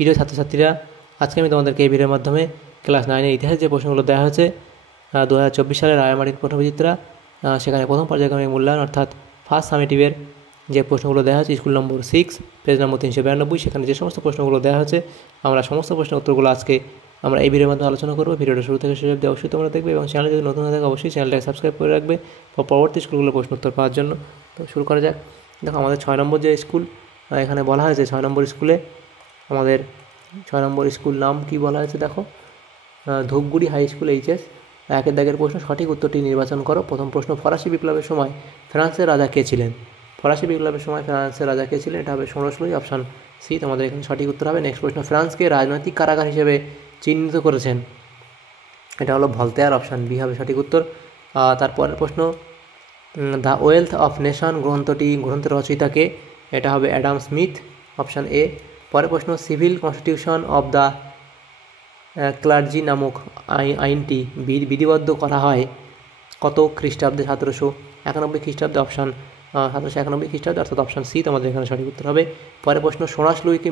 প্রিয় ছাত্রছাত্রীরা, আজকে আমি তোমাদেরকে এই ভিডিওর মাধ্যমে ক্লাস 9-এর ইতিহাস যে প্রশ্নগুলো দেওয়া হয়েছে 2024 সালের রায়মার্টিন প্রশ্নবিচিত্রা, সেখানে প্রথম পর্যায়ক্রমিক মূল্যায়ন অর্থাৎ ফার্স্ট সামেটিভের যে প্রশ্নগুলো দেওয়া হয়েছে স্কুল নম্বর 6 পেজ নম্বর 392, সেখানে যে সমস্ত প্রশ্নগুলো দেওয়া হয়েছে আমরা সমস্ত প্রশ্নের উত্তরগুলো আজকে আমরা এই ভিডিওর মাধ্যমে আলোচনা করবো। ভিডিওটা শুরু থেকে শেষ অবধি অবশ্যই তোমরা দেখবে এবং চ্যানেলে যদি নতুন হয়ে থাকে অবশ্যই চ্যানেলটাকে সাবস্ক্রাইব করে রাখবে পরবর্তী স্কুলগুলো প্রশ্ন উত্তর পাওয়ার জন্য। তো শুরু করা যাক। দেখো আমাদের 6 নম্বর যে স্কুল এখানে বলা হয়েছে, 6 নম্বর স্কুলে আমাদের 6 নম্বর স্কুল নাম কি বলা হয়েছে দেখো, ধূপগুড়ি হাই স্কুল HS। একের দাগের প্রশ্ন, সঠিক উত্তরটি নির্বাচন করো। প্রথম প্রশ্ন, ফরাসি বিপ্লবের সময় ফ্রান্সের রাজা কে ছিলেন? ফরাসি বিপ্লবের সময় ফ্রান্সের রাজা কে ছিলেন? এটা হবে ষোড়শ লুই, অপশান সি তোমাদের এখানে সঠিক উত্তর হবে। নেক্সট প্রশ্ন, ফ্রান্সকে রাজনৈতিক কারাগার হিসেবে চিহ্নিত করেছেন? এটা হলো ভলতেয়ার, অপশান বি হবে সঠিক উত্তর। তারপরের প্রশ্ন, দ্য ওয়েলথ অফ নেশন গ্রন্থের রচয়িতাকে? এটা হবে অ্যাডাম স্মিথ, অপশান এ। পরের প্রশ্ন, civil constitution of the clergy নামক আইনটি বিধিবদ্ধ করা হয় কত খ্রিস্টাব্দে? 1791 খ্রিস্টাব্দে, অপশান 1791 খ্রিস্টাব্দে, অর্থাৎ অপশান সি তোমাদের এখানে সঠিক উত্তর হবে। পরের প্রশ্ন, সোরাস লুইকে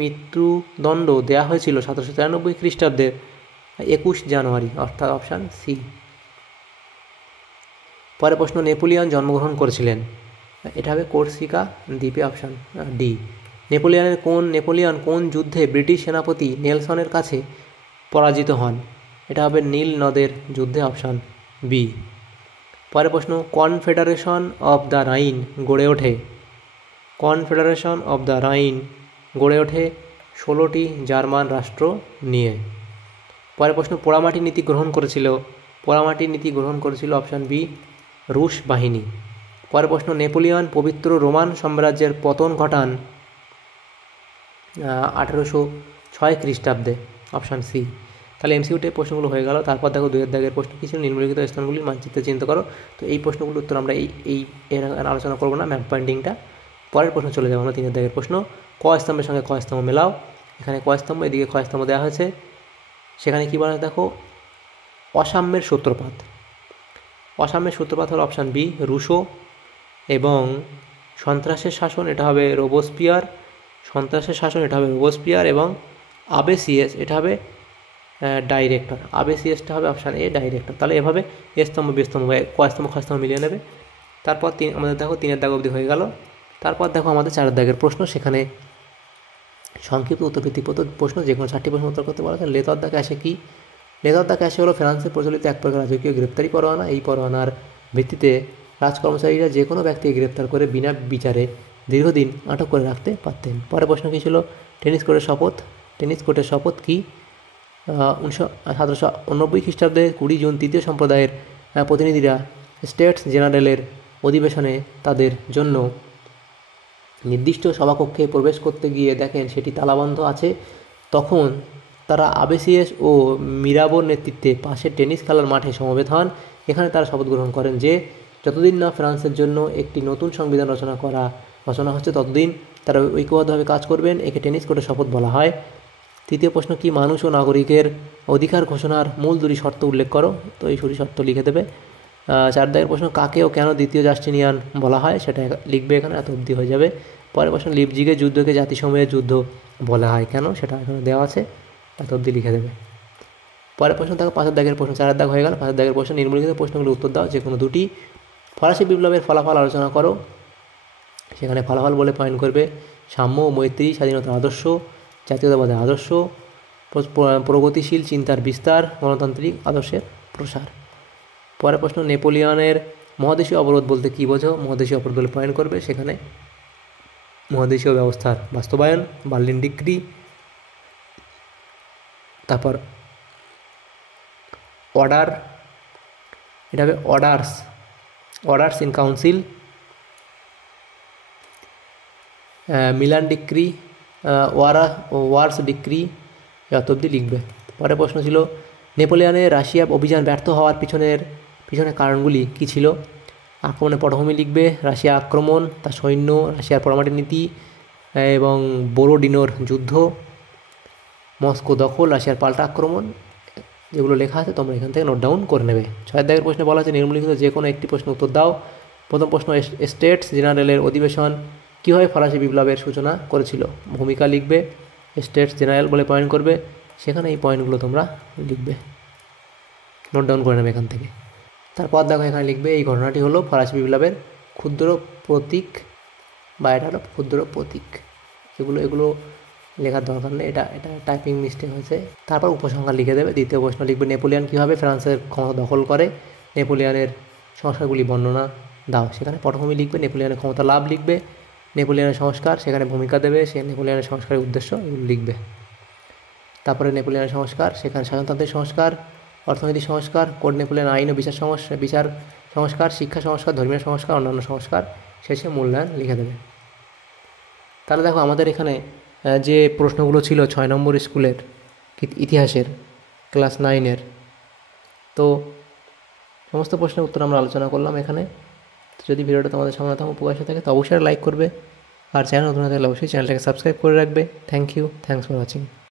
মৃত্যুদণ্ড দেওয়া হয়েছিল 1793 খ্রিস্টাব্দের 21 জানুয়ারি, অর্থাৎ অপশান সি। পরের প্রশ্ন, নেপোলিয়ন জন্মগ্রহণ করেছিলেন? এটা হবে কোর্সিকা দ্বীপে, অপশান ডি। নেপোলিয়ন কোন যুদ্ধে ব্রিটিশ সেনাপতি নেলসনের কাছে পরাজিত হন? এটা হবে নীল নদের যুদ্ধে, অপশান বি। পরের প্রশ্ন, কনফেডারেশন অব দ্য রাইন গড়ে ওঠে? কনফেডারেশন অব দ্য রাইন গড়ে ওঠে 16টি জার্মান রাষ্ট্র নিয়ে। পরের প্রশ্ন, পোড়ামাটির নীতি গ্রহণ করেছিল? অপশান বি, রুশ বাহিনী। পরের প্রশ্ন, নেপোলিয়ন পবিত্র রোমান সাম্রাজ্যের পতন ঘটান 1806 খ্রিস্টাব্দে, অপশান সি। তাহলে MCQতে প্রশ্নগুলো হয়ে গেল। তারপর দেখো 2 দাগের প্রশ্ন কি ছিল, নিম্নলিখিত স্থানগুলি মানচিত্রে চিহ্নিত করো। তো এই প্রশ্নগুলোর উত্তর আমরা এর আলোচনা করবো না, ম্যাপ পয়েন্টিংটা। পরের প্রশ্ন চলে যাবো আমরা 3 দাগের প্রশ্ন, ক স্তম্ভের সঙ্গে খ স্তম্ভ মেলাও। এখানে ক স্তম্ভ, এদিকে খ স্তম্ভ দেওয়া হয়েছে। সেখানে কী বলা দেখো, অসাম্যের সূত্রপাত হলো অপশান বি, রুশো। এবং সন্ত্রাসের শাসন, এটা হবে রোবোস্পিয়ার। এবং আবেসিয়াস, এটা হবে ডাইরেক্টর। আবেসিয়াসটা হবে অপশান এ, ডাইরেক্টর। তাহলে এভাবে এ স্তম্ভ বি স্তম্ভ ক স্তম্ভ খ স্তম্ভ মিলিয়ে নেবে। তারপর আমাদের দেখো 3 দাগ অবধি হয়ে গেল। তারপর দেখো আমাদের 4 দাগের প্রশ্ন, সেখানে সংক্ষিপ্ত উত্তরভিত্তিক প্রশ্ন, যে কোনো 4টি প্রশ্ন উত্তর করতে পারা যায়। লেতর দ্য ক্যাশে কি? লেতর দ্য ক্যাশে হলো ফ্রান্সে প্রচলিত এক প্রকার রাজকীয় গ্রেপ্তারি পরোয়ানা। এই পরোয়ানার ভিত্তিতে রাজকর্মচারীরা যে কোনো ব্যক্তিকে গ্রেপ্তার করে বিনা বিচারে দীর্ঘদিন আটক করে রাখতে পারতেন। পরের প্রশ্ন কী ছিল, টেনিস কোর্টের শপথ কি? 1789 খ্রিস্টাব্দে 20 জুন তৃতীয় সম্প্রদায়ের প্রতিনিধিরা স্টেটস জেনারেলের অধিবেশনে তাদের জন্য নির্দিষ্ট সভাকক্ষে প্রবেশ করতে গিয়ে দেখেন সেটি তালাবন্ধ আছে। তখন তারা আবেসিয়াস ও মিরাবোর নেতৃত্বে পাশের টেনিস খেলার মাঠে সমবেত হন। এখানে তারা শপথ গ্রহণ করেন যে যতদিন না ফ্রান্সের জন্য একটি নতুন সংবিধান রচনা হচ্ছে ততদিন তারা ঐক্যবদ্ধভাবে কাজ করবেন। একে টেনিস কোর্টের শপথ বলা হয়। তৃতীয় প্রশ্ন, কি মানুষ ও নাগরিকের অধিকার ঘোষণার মূল 2টি শর্ত উল্লেখ করো? তো এই 2টি শর্ত লিখে দেবে। 4 দাগের প্রশ্ন, কাকে ও কেন দ্বিতীয় জাস্টিনিয়ান বলা হয়? সেটা লিখবে এখানে, এত অবধি হয়ে যাবে। পরের প্রশ্ন, লিপজিগের যুদ্ধকে জাতিসমূহের যুদ্ধ বলা হয় কেন? সেটা এখানে দেওয়া আছে, এত অবধি লিখে দেবে। পরের প্রশ্ন দেখো 5 দাগের প্রশ্ন, 4 দাগ হয়ে গেল। 5 দাগের প্রশ্ন, নিম্নলিখিত প্রশ্নগুলোর উত্তর দাও, যে কোনো 2টি। ফরাসি বিপ্লবের ফলাফল আলোচনা করো। সেখানে ফলাফল বলে পয়েন্ট করবে সাম্য ও মৈত্রী, স্বাধীনতার আদর্শ, জাতীয়তাবাদের আদর্শ, প্রগতিশীল চিন্তার বিস্তার, গণতান্ত্রিক আদর্শের প্রসার। পরের প্রশ্ন, নেপোলিয়নের মহাদেশীয় অবরোধ বলতে কী বোঝো? মহাদেশীয় অবরোধ বলে পয়েন্ট করবে। সেখানে মহাদেশীয় ব্যবস্থার বাস্তবায়ন, বার্লিন ডিক্রি, তারপর অর্ডার, এটা হবে orders in council, Milan decree, Warsaw decree, এত অবধি লিখবে। পরের প্রশ্ন ছিল, নেপোলিয়নের রাশিয়া অভিযান ব্যর্থ হওয়ার পিছনে কারণগুলি কী ছিল? আক্রমণের পটভূমি লিখবে, রাশিয়া আক্রমণ, তার সৈন্য, রাশিয়ার পরমাণু নীতি এবং বোরোডিনোর যুদ্ধ, মস্কো দখল, রাশিয়ার পাল্টা আক্রমণ। যেগুলো লেখা আছে তোমরা এখান থেকে নোট ডাউন করে নেবে। 6 দাগের প্রশ্নে বলা আছে নিম্নলিখিত যে কোনো একটি প্রশ্ন উত্তর দাও। প্রথম প্রশ্ন, স্টেটস জেনারেলের অধিবেশন কীভাবে ফরাসি বিপ্লবের সূচনা করেছিল, ভূমিকা লিখবে, স্টেটস জেনারেল বলে পয়েন্ট করবে, সেখানে এই পয়েন্টগুলো তোমরা লিখবে, নোট ডাউন করে নেবে এখান থেকে। তারপর দেখো এখানে লিখবে এই ঘটনাটি হলো ফরাসি বিপ্লবের ক্ষুদ্র প্রতীক, বা এটা হলো ক্ষুদ্র প্রতীক। এগুলো লেখার দরকার নেই, এটা টাইপিং মিস্টেক হয়েছে। তারপর উপসংহার লিখে দেবে। দ্বিতীয় প্রশ্ন লিখবে নেপোলিয়ন কীভাবে ফ্রান্সের ক্ষমতা দখল করে, নেপোলিয়নের সংস্কারগুলি বর্ণনা দাও। সেখানে পটভূমি লিখবে, নেপোলিয়নের ক্ষমতা লাভ লিখবে, নেপোলিয়নের সংস্কার, সেখানে ভূমিকা দেবে, সে নেপোলিয়নের সংস্কারের উদ্দেশ্য, এগুলো লিখবে। তারপরে নেপোলিয়নের সংস্কার, সেখানে শাসনতান্ত্রিক সংস্কার, অর্থনৈতিক সংস্কার, কোড নেপোলিয়ন আইন ও বিচার সংস্কার, শিক্ষা সংস্কার, ধর্মীয় সংস্কার, অন্যান্য সংস্কার, শেষে মূল্যায়ন লিখে দেবে। তাহলে দেখো আমাদের এখানে যে প্রশ্নগুলো ছিল 6 নম্বর স্কুলের ইতিহাসের ক্লাস 9-এর, তো সমস্ত প্রশ্নের উত্তর আমরা আলোচনা করলাম এখানে। যদি ভিডিওটা তোমাদের সামনে উপকার থাকে তো অবশ্যই লাইক করবে, আর চ্যানেল নতুন হলে অবশ্যই চ্যানেলটাকে সাবস্ক্রাইব করে রাখবে। Thank you, thanks for watching.